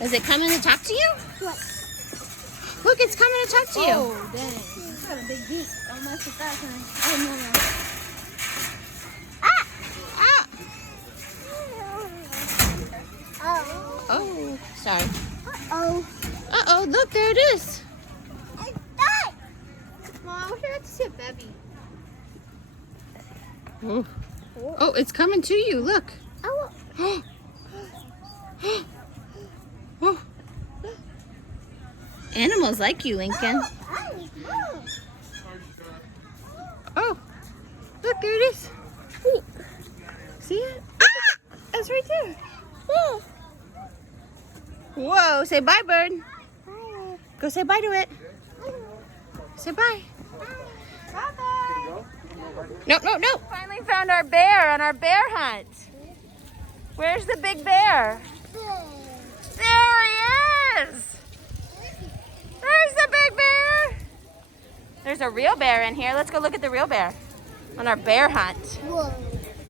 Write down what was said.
Is it coming to talk to you? What? Look, it's coming to talk to you. Oh, dang. It's got a big beak. Don't mess with that, son. Oh, no, no. Ah! Oh. Oh, sorry. Uh-oh. Uh-oh, look, there it is. I died. Mom, I wish I got to see a baby. Oh. Oh, it's coming to you, look. Oh. Oh. Animals like you, Lincoln. Oh, look, there it is. See it? Ah! It's right there. Whoa, say bye, bird. Bye. Go say bye to it. Say bye. Bye-bye. No, no, no. Finally found our bear on our bear hunt. Where's the big bear? There he is. There's the big bear. There's a real bear in here. Let's go look at the real bear on our bear hunt. Whoa.